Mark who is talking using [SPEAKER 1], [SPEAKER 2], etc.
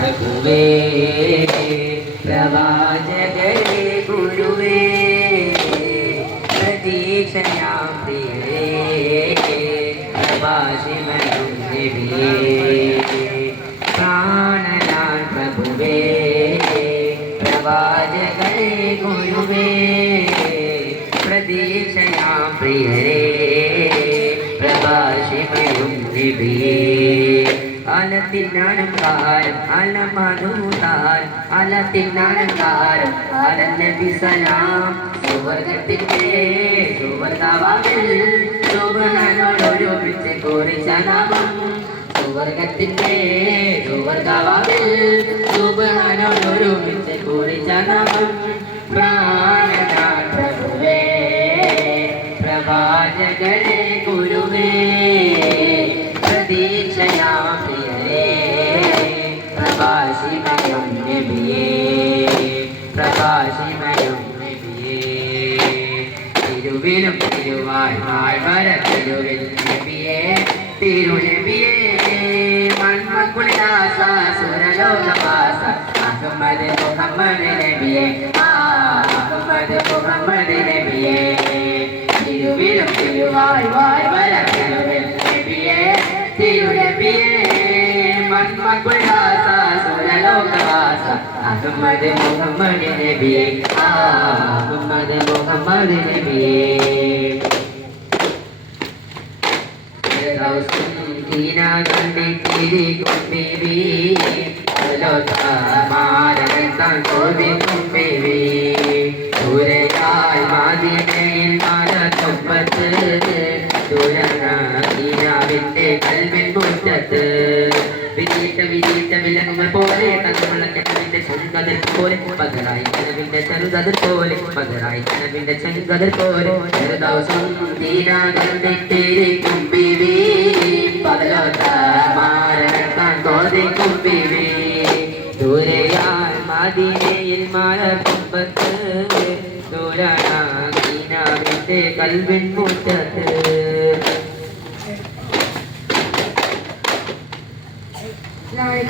[SPEAKER 1] പ്രഭുവേ പ്രവാചകരെ ഗുരുവേ പ്രതീക്ഷയാ പ്രിയേ നബിയേ പ്രാണനാൻ പ്രഭുവേ പ്രവാചകരെ ഗുരുവേ പ്രതീക്ഷയാ പ്രിയരേ പ്രഭാഷിമയും നബിയേ അലത്തിനാനും കാരം അല മധുതാരം അലത്തിനാനും കാരം അല നബി സലാം. സുവർഗത്തിന്റെ സുവർഗവാതിൽ സുബനോടൊരുമിച്ച് കുറിച്ച നാമം സുവർഗത്തിന്റെ സുവർഗവാതിൽ സുബനോടൊരുമിച്ച് കുറിച്ച നാമം പ്രാണനാഥ പ്രഭുവേ പ്രവാചകരെ പ്രഭാഷിമയം നബിയേ പ്രഭാഷിമയം നബിയേ. തിരുവിലും തിരുവായ് വാഴ്വര തിരുവിൽ നബിയേ തിരുനബിയേ. മൺമക്കുളിദാസ സുരലോകവാസ അഹമ്മദ് മുഹമ്മദ് നബിയേ. അഹമ്മദ് മുഹമ്മദ് നബിയേ. തിരുവിലും തിരുവായ് വാഴ്വര തിരുവിൽ നബിയേ തിരുനബിയേ. മൺമക്കുളിദാസ അഹമ്മദ് മുഹമ്മദ് നബിയേ അഹമ്മദ് മുഹമ്മദ് നബിയേ കൽവിൻ മുറ്റത്ത് വിരീട്ട വിരീട്ട വിലങ്ങുകൾ പോലെ കനവിന്റെ ചെങ്കതിൽ പോലെ പകരായി. കനവിന്റെ ചെറുതതിൽ പോലെ പകരായി. കനവിന്റെ ചെങ്കതിൽ പോലെ ചെറുദാസം നീരാകത്തേരെ കുമ്പിവി പകലോത്ത മാരണത്താൻ കോതി കുമ്പിവി ദൂരെയാൽ മദീനയിൽ മഴ കുമ്പത്ത്. ദൂരണാവിന്റെ കൽവിൻ മുറ്റത്ത്. Like